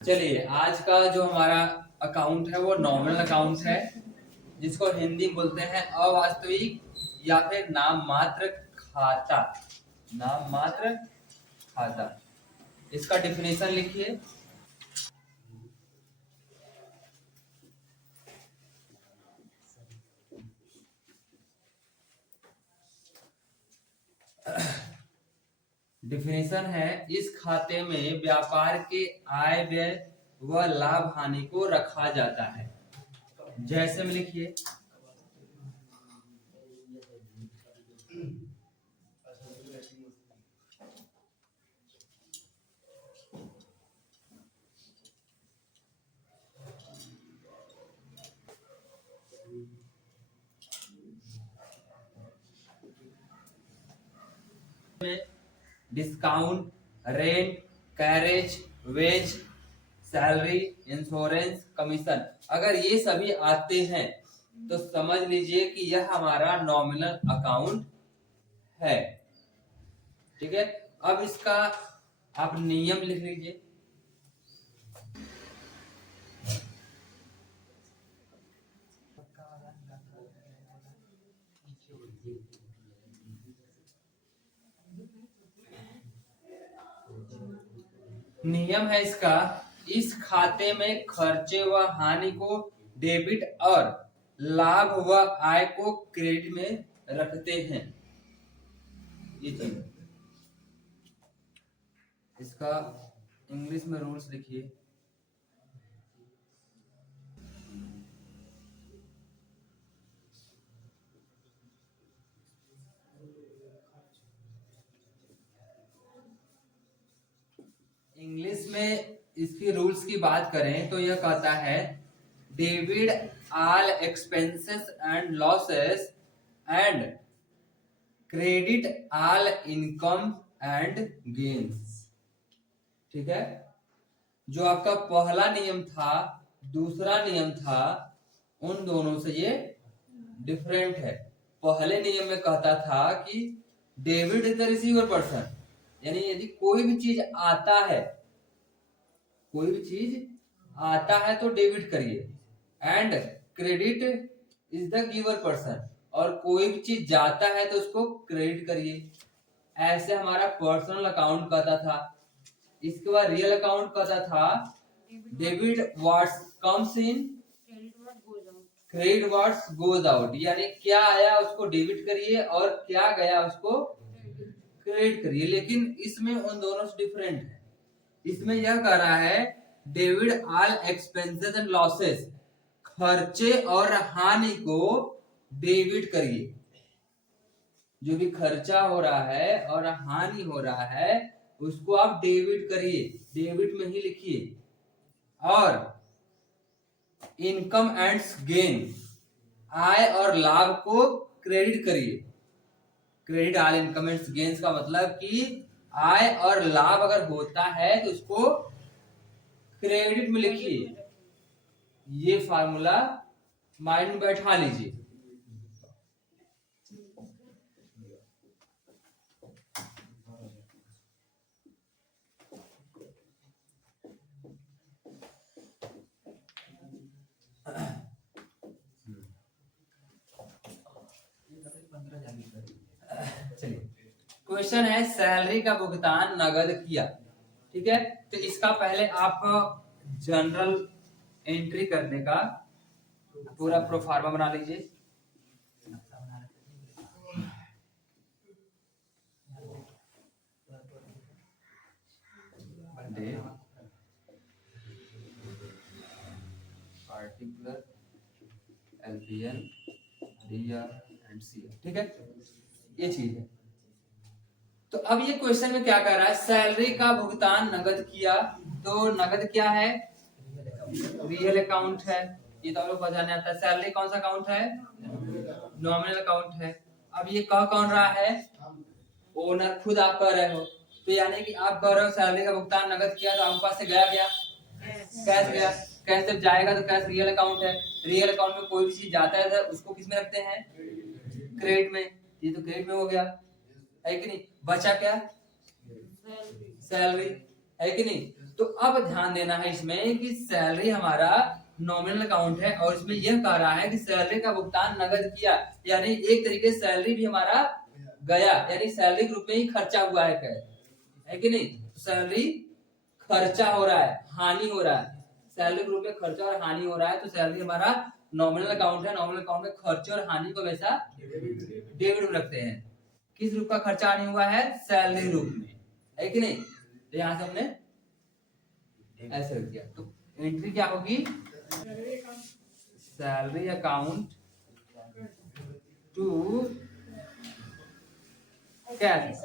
चलिए, आज का जो हमारा अकाउंट है वो नॉमिनल अकाउंट है, जिसको हिंदी में बोलते हैं अवास्तविक या फिर नाम मात्र खाता। नाम मात्र खाता, इसका डिफिनेशन लिखिए। डिफिनेशन है, इस खाते में व्यापार के आय व्यय व लाभ हानि को रखा जाता है। जैसे में लिखिए। Discount, rent, carriage, wage, salary, insurance, commission, अगर ये सभी आते हैं तो समझ लीजिए कि यह हमारा नॉमिनल अकाउंट है। ठीक है, अब इसका आप नियम लिख लीजिए। नियम है इसका, इस खाते में खर्चे व हानि को डेबिट और लाभ व आय को क्रेडिट में रखते हैं। ये चीज इसका इंग्लिश में रूल्स लिखिए। इंग्लिश में इसकी रूल्स की बात करें तो यह कहता है, debit all expenses and losses and credit all income and gains. ठीक है, जो आपका पहला नियम था, दूसरा नियम था, उन दोनों से ये डिफरेंट है। पहले नियम में कहता था कि debit is the receiver person, यानी यदि कोई भी चीज आता है, कोई भी चीज आता है तो डेबिट करिए, and credit is the giver person, और कोई भी चीज जाता है तो उसको क्रेडिट करिए। ऐसे हमारा पर्सनल अकाउंट कहता था। इसके बाद रियल अकाउंट कहता था, debit what's comes in, credit what's goes out, यानी क्या आया उसको डेबिट करिए और क्या गया उसको क्रेडिट करिए। लेकिन इसमें उन दोनों से डिफरेंट है। इसमें यह कह रहा है, debit all expenses and losses, खर्चे और हानि को डेबिट करिए। जो भी खर्चा हो रहा है और हानि हो रहा है उसको आप डेबिट करिए, डेबिट में ही लिखिए। और इनकम एंड गेन, आय और लाभ को क्रेडिट करिए। Credit all income and gains का मतलब कि आय और लाभ अगर होता है तो उसको क्रेडिट में लिखिए। ये फार्मूला माइंड में बैठा लीजिए। चलिए, क्वेश्चन है, सैलरी का भुगतान नगद किया। ठीक है, तो इसका पहले आप जनरल एंट्री करने का पूरा प्रोफार्मा बना लीजिए। पार्टिकुलर एलपीएन डीआर एंड सी, ठीक है, ये चीज है। तो अब ये क्वेश्चन में क्या कह रहा है, सैलरी का भुगतान नगद किया। तो नगद क्या है, रियल अकाउंट है, ये तो आप लोग बताने आता है। सैलरी कौन सा अकाउंट है, नॉमिनल अकाउंट है। अब ये कह कौन रहा है, ओनर खुद आप कह रहे हो। तो यानी कि आप कह रहे हो सैलरी का भुगतान नगद किया, तो आपके पास से गया क्या, कैश गया। कैश जब जाएगा तो कैश रियल अकाउंट है। रियल अकाउंट में कोई भी चीज जाता है तो उसको किस में रखते हैं, क्रेडिट में। ये तो क्रेडिट में हो गया, है कि नहीं। बचा क्या, सैलरी, है कि नहीं। तो अब ध्यान देना है इसमें कि सैलरी हमारा नॉमिनल अकाउंट है और इसमें यह कह रहा है कि सैलरी का भुगतान नगद किया, यानी एक तरीके से सैलरी भी हमारा गया, यानी सैलरी के रूप में ही खर्चा हुआ है कि नहीं। सैलरी खर्चा हो रहा है, हानि हो रहा है, सैलरी के रूप में खर्चा और हानि हो रहा है, तो सैलरी हमारा नॉमिनल अकाउंट है। नॉमिनल अकाउंट में खर्चे और हानि को वैसा डेबिट में रखते हैं। किस रूप का खर्चा हानि हुआ है? सैलरी रूप में, है कि नहीं। तो यहां से हमने ऐसे रख दिया, तो एंट्री क्या होगी? Salary account to cash,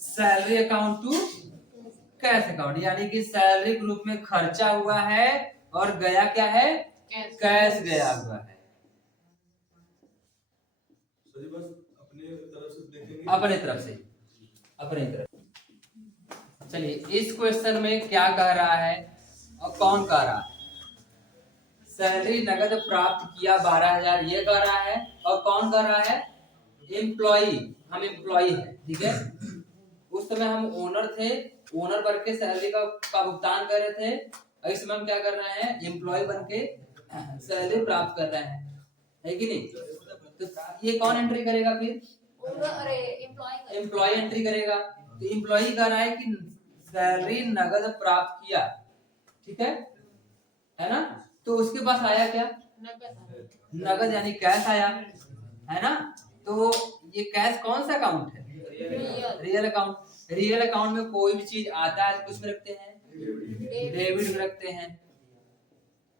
salary account to cash account, यानी कि सैलरी के रूप में खर्चा हुआ है और गया क्या है? कैश गया हुआ है। अपने तरफ से अपने तरफ। चलिए इस क्वेश्चन में क्या कह रहा है और कौन कह रहा है? सैलरी नगद प्राप्त किया 12,000 ये कह रहा है, और कौन कह रहा है? एम्प्लॉई। हम एम्प्लॉई है, ठीक है। उस समय हम ओनर थे, ओनर बन के सैलरी का भुगतान कर रहे थे, और इस समय हम क्या कर रहे हैं? एम्प्लॉय बन के सैलरी प्राप्त कर रहे हैं, है कि नहीं। तो ये कौन एंट्री करेगा फिर? एम्प्लॉय एंट्री करेगा। तो एम्प्लॉय कह रहा है कि सैलरी नगद प्राप्त किया, ठीक है ना। तो उसके पास आया क्या? नगद यानी कैश आया, है ना। तो ये कैश कौन सा अकाउंट है? Real account. रियल अकाउंट में कोई भी चीज आता है तो कुछ में रखते हैं? डेबिट में रखते हैं।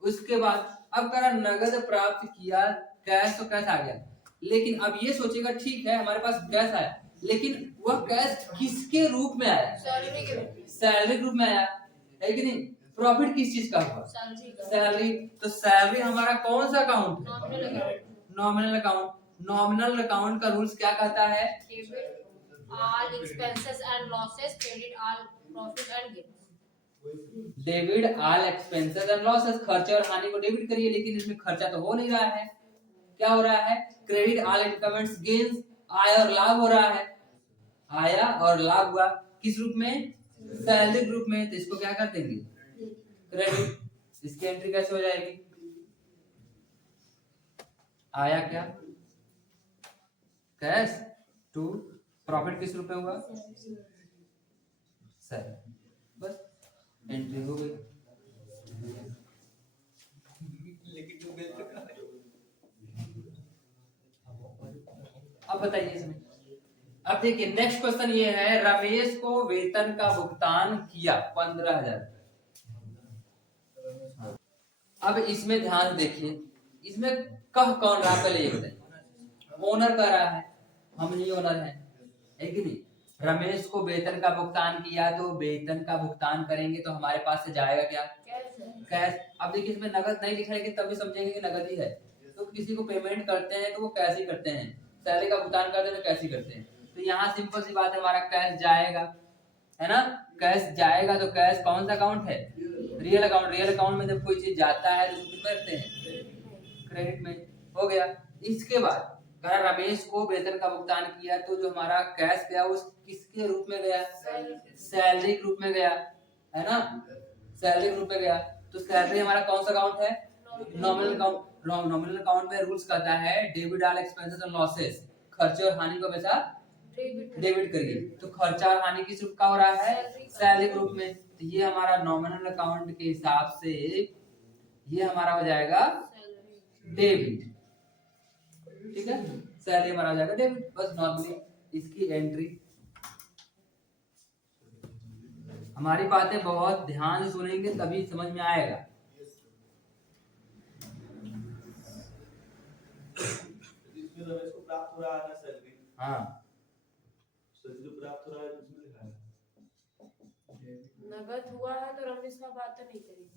उसके बाद अब करा नगद प्राप्त किया, कैश तो कैश आ गया, लेकिन अब ये सोचेगा ठीक है हमारे पास कैश आया, लेकिन वह कैश किसके रूप में आया? सैलरी के रूप में आया, है कि नहीं। प्रॉफिट किस चीज का हुआ? सैलरी। तो सैलरी हमारा कौन सा अकाउंट है? Nominal account. नॉमिनल अकाउंट का रूल्स क्या कहता है? all expenses and losses, credit all profit and gains. Debit all expenses and losses, खर्चे और हानि को डेबिट करिए, लेकिन इसमें खर्चा तो हो नहीं रहा है। क्या हो रहा है? Credit all income and gains, आय और लाभ हो रहा है। आया और लाभ हुआ किस रूप में? सैलरी ग्रुप में। तो इसको क्या कर देंगे? क्रेडिट। इसकी एंट्री कैसे हो जाएगी? आया क्या? कैश टू प्रॉफिट किस रूप में हुआ? सैलरी। बस एंट्री हो गई। अब बताइए इसमें। अब देखिए नेक्स्ट क्वेश्चन ये है, रमेश को वेतन का भुगतान किया 15,000। अब इसमें ध्यान देखिए, इसमें कह कौन रहा? पहले ये बताइए। ओनर कह रहा है, हम ही ओनर है कि नहीं। रमेश को वेतन का भुगतान किया, तो वेतन का भुगतान करेंगे तो हमारे पास से जाएगा क्या? कैश। अब देखिए इसमें नगद नहीं लिखा है कि तभी समझेंगे कि नगद ही है। तो किसी को पेमेंट करते हैं तो वो कैश ही करते हैं, सैलरी का भुगतान करते हैं तो कैश ही करते हैं। तो यहाँ सिंपल सी बात है, हमारा कैश जाएगा, है ना। कैश जाएगा तो कैश कौन सा अकाउंट है? Real account. रियल अकाउंट में जब कोई चीज जाता है तो उसको किसमें रखते हैं? क्रेडिट में। हो गया। इसके बाद कहा रमेश को वेतन का भुगतान किया, तो जो हमारा कैश गया उस किसके रूप में गया? सैलरी के रूप में गया, है ना। सैलरी के रूप में गया। तो सैलरी हमारा कौन सा अकाउंट है? Nominal account. नॉमिनल अकाउंट में रूल्स कहता है debit all expenses and losses, खर्चे और हानि को हमेशा डेबिट करिए। तो खर्चा और हानि किस रूप का हो रहा है? सैलरी के रूप में। तो ये हमारा नॉमिनल अकाउंट के हिसाब से ये हमारा हो जाएगा डेबिट, ठीक है। सैलरी हमारा हो जाएगा डेबिट। बस नॉर्मली इसकी एंट्री। हमारी बातें बहुत ध्यान से सुनेंगे तभी समझ में आएगा। इसमें रमेश को प्राप्त हो रहा है ना सैलरी। हाँ, सैलरी प्राप्त हो रहा है उसमें लिखा है नगद हुआ है तो रमेश का बात नहीं करेगी।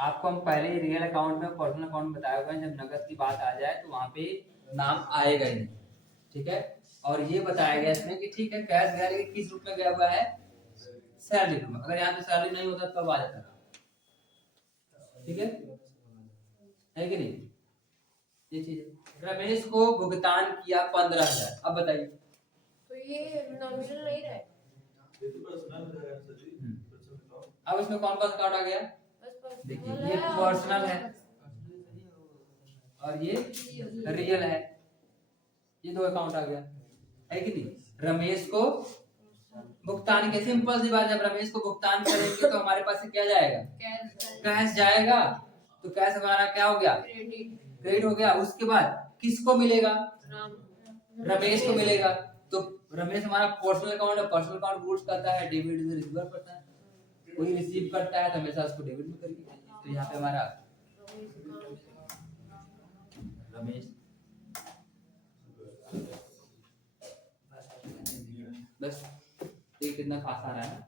आपको हम पहले ही रियल अकाउंट में पर्सनल अकाउंट बताया हुआ है, जब नगद की बात आ जाए तो वहां पे नाम आएगा ही नहीं, ठीक है। और ये बताया गया इसमें कि ठीक है कैश गया, लेकिन किस रूप में गया हुआ है? सैलरी रूप में। अगर यहाँ पे सैलरी नहीं होता तब आ जाता, ठीक है कि नहीं। ये चीज रमेश को भुगतान किया 15,000। अब बताइए, तो ये नॉमिनल नहीं रहे? ये तो पर्सनल है सर जी। हम्म। Personal account. अब इसमें कौन कौन सा अकाउंट आ गया? बस देखिए personal ये है पर्सनल है और और ये रियल है, ये दो अकाउंट आ गया है कि नहीं। रमेश को भुगतान के सिंपल सी बात, जब रमेश को भुगतान करेंगे तो हमारे पास से क्या जाएगा? कैश जाएगा। तो कैश हमारा क्या हो गया? क्रेडिट क्रेडिट हो गया। उसके बाद किसको मिलेगा? रमेश को मिलेगा। तो रमेश हमारा पर्सनल अकाउंट है, पर्सनल अकाउंट रूल्स कहता है डेबिट इज रिसीवर करता है, कोई रिसीव करता है तो हमेशा उसको डेबिट में करिए। तो यहाँ पे हमारा रमेश, बस ये कितना फास्ट आ रहा है ना।